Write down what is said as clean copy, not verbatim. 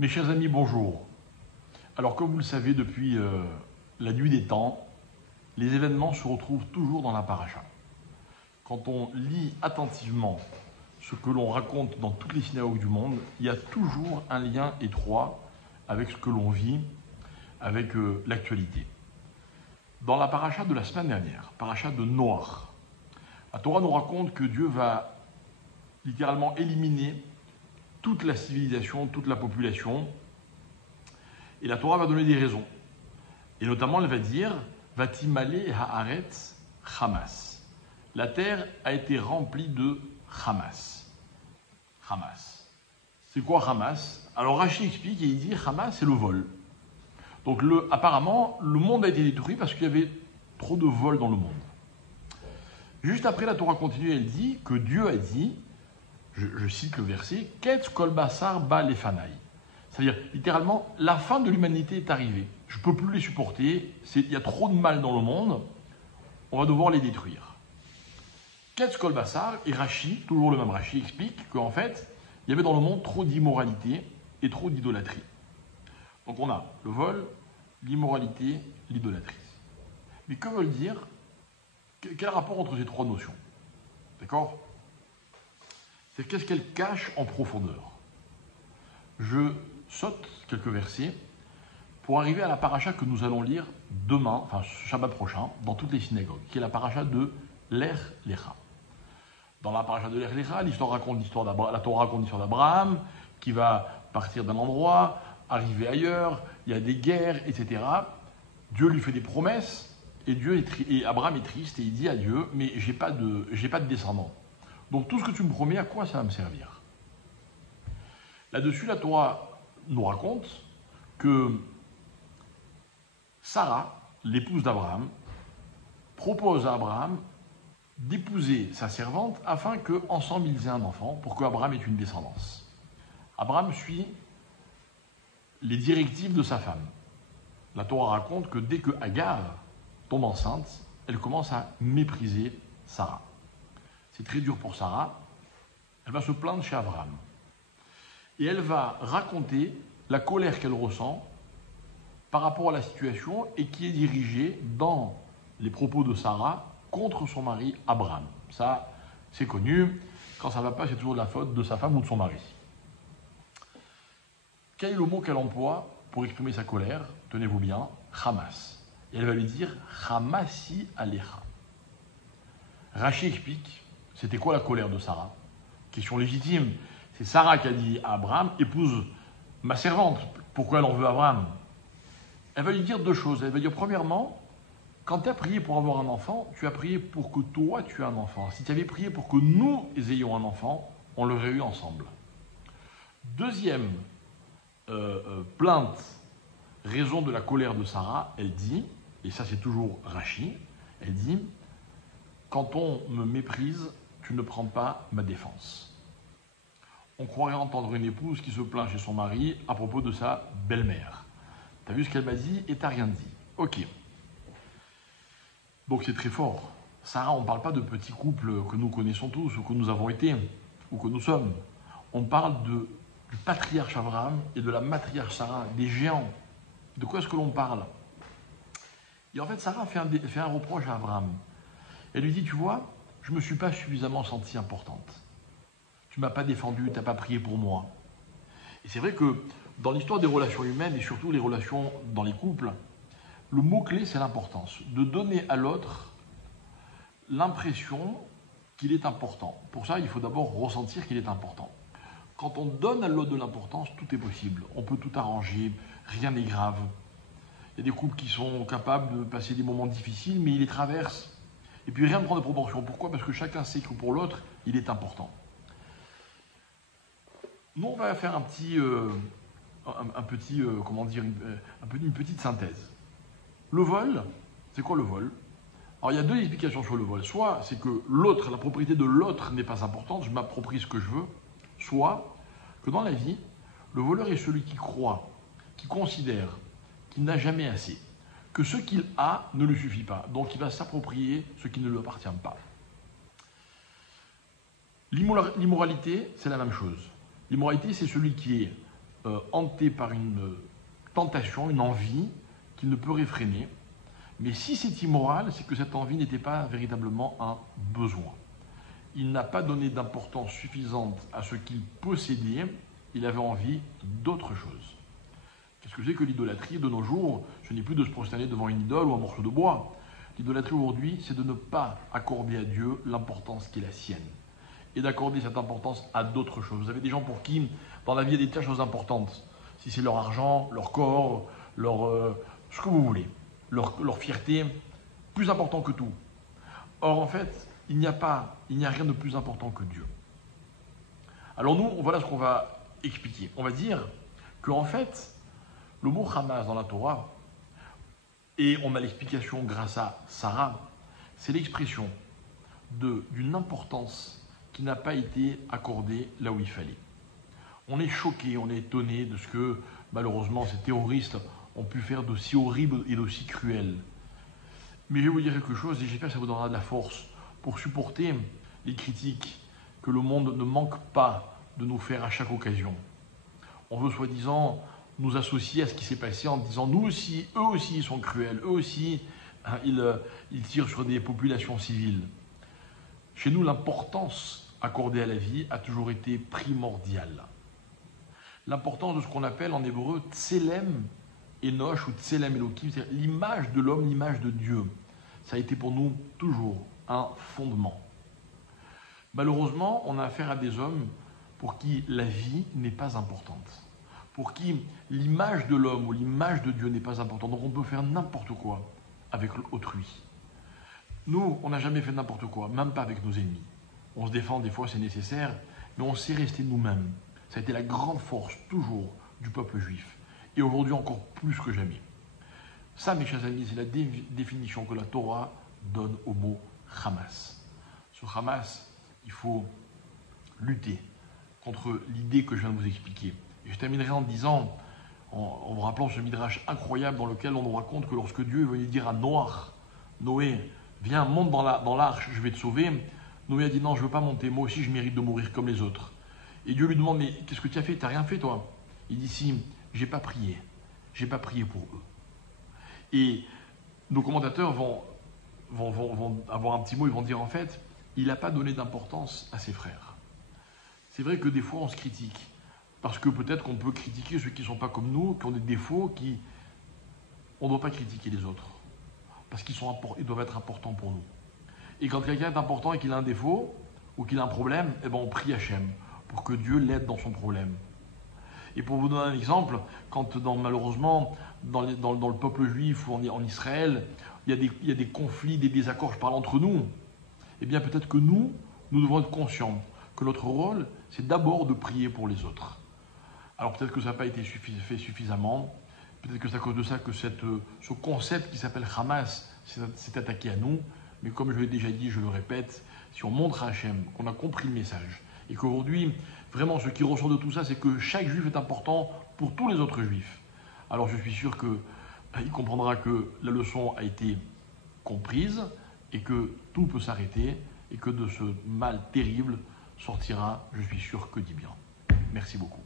Mes chers amis, bonjour. Alors comme vous le savez, depuis la nuit des temps, les événements se retrouvent toujours dans la paracha. Quand on lit attentivement ce que l'on raconte dans toutes les synagogues du monde, il y a toujours un lien étroit avec ce que l'on vit, avec l'actualité. Dans la paracha de la semaine dernière, paracha de Noach, la Torah nous raconte que Dieu va littéralement éliminer toute la civilisation, toute la population. Et la Torah va donner des raisons. Et notamment, elle va dire « Vatimale haaretz Hamas ». La terre a été remplie de Hamas. Hamas. C'est quoi Hamas? Alors Rashi explique et il dit « Hamas, c'est le vol ». Donc apparemment, le monde a été détruit parce qu'il y avait trop de vols dans le monde. Juste après, la Torah continue, elle dit que Dieu a dit, je cite le verset, « Ketz kol basar ba lefanai ». C'est-à-dire, littéralement, la fin de l'humanité est arrivée. Je ne peux plus les supporter, il y a trop de mal dans le monde, on va devoir les détruire. Ketz kol basar, et Rashi, toujours le même Rashi, explique qu'en fait, il y avait dans le monde trop d'immoralité et trop d'idolâtrie. Donc on a le vol, l'immoralité, l'idolâtrie. Mais que veut dire? Quel rapport entre ces trois notions? D'accord? C'est qu'est-ce qu'elles cachent en profondeur? Je saute quelques versets pour arriver à la paracha que nous allons lire demain, enfin Shabbat prochain, dans toutes les synagogues, qui est la paracha de Lech Lecha. Dans la paracha de Lech Lecha, la Torah raconte l'histoire d'Abraham, qui va partir d'un endroit, arriver ailleurs, il y a des guerres, etc. Dieu lui fait des promesses, et Abraham est triste, et il dit à Dieu, mais j'ai pas de descendants. Donc tout ce que tu me promets, à quoi ça va me servir? Là-dessus, la Torah nous raconte que Sarah, l'épouse d'Abraham, propose à Abraham d'épouser sa servante afin qu'ensemble ils aient un enfant, pour qu'Abraham ait une descendance. Abraham suit les directives de sa femme. La Torah raconte que dès que Agar tombe enceinte, elle commence à mépriser Sarah. C'est très dur pour Sarah. Elle va se plaindre chez Abraham. Et elle va raconter la colère qu'elle ressent par rapport à la situation et qui est dirigée dans les propos de Sarah contre son mari Abraham. Ça, c'est connu. Quand ça ne va pas, c'est toujours de la faute de sa femme ou de son mari. Quel est le mot qu'elle emploie pour exprimer sa colère? Tenez-vous bien, Hamas. Et elle va lui dire Hamasi Alecha. Rashi explique, c'était quoi la colère de Sarah? Question légitime. C'est Sarah qui a dit à Abraham, épouse ma servante. Pourquoi elle en veut Abraham? Elle va lui dire deux choses. Elle va dire, premièrement, quand tu as prié pour avoir un enfant, tu as prié pour que toi, tu aies un enfant. Si tu avais prié pour que nous ayons un enfant, on l'aurait eu ensemble. Deuxième plainte, raison de la colère de Sarah, elle dit, et ça c'est toujours Rashi, elle dit, quand on me méprise, tu ne prends pas ma défense. On croirait entendre une épouse qui se plaint chez son mari à propos de sa belle-mère. T'as vu ce qu'elle m'a dit et t'as rien dit. Ok. Donc c'est très fort. Sarah, on ne parle pas de petits couples que nous connaissons tous, ou que nous avons été, ou que nous sommes. On parle du patriarche Abraham et de la matriarche Sarah, des géants. De quoi est-ce que l'on parle? Et en fait, Sarah fait un reproche à Abraham. Elle lui dit, tu vois, je ne me suis pas suffisamment sentie importante. Tu ne m'as pas défendu, tu n'as pas prié pour moi. Et c'est vrai que dans l'histoire des relations humaines, et surtout les relations dans les couples, le mot-clé, c'est l'importance. De donner à l'autre l'impression qu'il est important. Pour ça, il faut d'abord ressentir qu'il est important. Quand on donne à l'autre de l'importance, tout est possible. On peut tout arranger, rien n'est grave. Il y a des couples qui sont capables de passer des moments difficiles, mais ils les traversent. Et puis rien ne prend de proportion. Pourquoi? Parce que chacun sait que pour l'autre, il est important. Nous, on va faire une petite synthèse. Le vol, c'est quoi le vol? Alors, il y a deux explications sur le vol. Soit c'est que l'autre, la propriété de l'autre n'est pas importante, je m'approprie ce que je veux. Soit que dans la vie, le voleur est celui qui croit, qui considère qu'il n'a jamais assez, que ce qu'il a ne lui suffit pas. Donc, il va s'approprier ce qui ne lui appartient pas. L'immoralité, c'est la même chose. L'immoralité, c'est celui qui est hanté par une tentation, une envie qu'il ne peut réfréner. Mais si c'est immoral, c'est que cette envie n'était pas véritablement un besoin. Il n'a pas donné d'importance suffisante à ce qu'il possédait, il avait envie d'autre chose. Qu'est-ce que c'est que l'idolâtrie de nos jours? Ce n'est plus de se prosterner devant une idole ou un morceau de bois. L'idolâtrie aujourd'hui, c'est de ne pas accorder à Dieu l'importance qui est la sienne et d'accorder cette importance à d'autres choses. Vous avez des gens pour qui, dans la vie, il y a des choses importantes. Si c'est leur argent, leur corps, ce que vous voulez, leur fierté, plus important que tout. Or, en fait, il n'y a rien de plus important que Dieu. Alors nous, voilà ce qu'on va expliquer. On va dire qu'en fait, le mot Hamas dans la Torah, et on a l'explication grâce à Sarah, c'est l'expression d'une importance qui n'a pas été accordée là où il fallait. On est choqué, on est étonné de ce que malheureusement ces terroristes ont pu faire d'aussi horrible et d'aussi cruel. Mais je vais vous dire quelque chose et j'espère que ça vous donnera de la force pour supporter les critiques que le monde ne manque pas de nous faire à chaque occasion. On veut soi-disant nous associer à ce qui s'est passé en disant nous aussi, eux aussi ils sont cruels, eux aussi ils tirent sur des populations civiles. Chez nous, l'importance accordée à la vie a toujours été primordiale. L'importance de ce qu'on appelle en hébreu Tselem Enoch ou Tselem Elohim, c'est l'image de l'homme, l'image de Dieu. Ça a été pour nous toujours un fondement. Malheureusement, on a affaire à des hommes pour qui la vie n'est pas importante, pour qui l'image de l'homme ou l'image de Dieu n'est pas importante. Donc on peut faire n'importe quoi avec autrui. Nous, on n'a jamais fait n'importe quoi, même pas avec nos ennemis. On se défend, des fois c'est nécessaire, mais on sait rester nous-mêmes. Ça a été la grande force, toujours, du peuple juif. Et aujourd'hui encore plus que jamais. Ça, mes chers amis, c'est la définition que la Torah donne au mot Hamas. Ce Hamas, il faut lutter contre l'idée que je viens de vous expliquer. Et je terminerai en disant, en vous rappelant ce midrash incroyable dans lequel on nous raconte que lorsque Dieu est venu dire à Noé, viens, monte dans l'arche, je vais te sauver. Noé a dit non, je ne veux pas monter, moi aussi je mérite de mourir comme les autres. Et Dieu lui demande, mais qu'est-ce que tu as fait? Tu n'as rien fait toi? Il dit, si, j'ai pas prié pour eux. Et nos commentateurs vont avoir un petit mot, ils vont dire en fait, il n'a pas donné d'importance à ses frères. C'est vrai que des fois on se critique, parce que peut-être qu'on peut critiquer ceux qui ne sont pas comme nous, qui ont des défauts, on ne doit pas critiquer les autres, parce qu'ils doivent être importants pour nous. Et quand quelqu'un est important et qu'il a un défaut, ou qu'il a un problème, eh ben on prie Hachem, pour que Dieu l'aide dans son problème. Et pour vous donner un exemple, quand malheureusement, dans le peuple juif ou en Israël, il y a des conflits, des désaccords, je parle entre nous, eh bien peut-être que nous devons être conscients que notre rôle, c'est d'abord de prier pour les autres. Alors peut-être que ça n'a pas été fait suffisamment, peut-être que c'est à cause de ça que ce concept qui s'appelle Hamas s'est attaqué à nous, mais comme je l'ai déjà dit, je le répète, si on montre à Hachem qu'on a compris le message, et qu'aujourd'hui, vraiment, ce qui ressort de tout ça, c'est que chaque juif est important pour tous les autres juifs. Alors je suis sûr qu'il comprendra que la leçon a été comprise et que tout peut s'arrêter et que de ce mal terrible sortira, je suis sûr, que du bien. Merci beaucoup.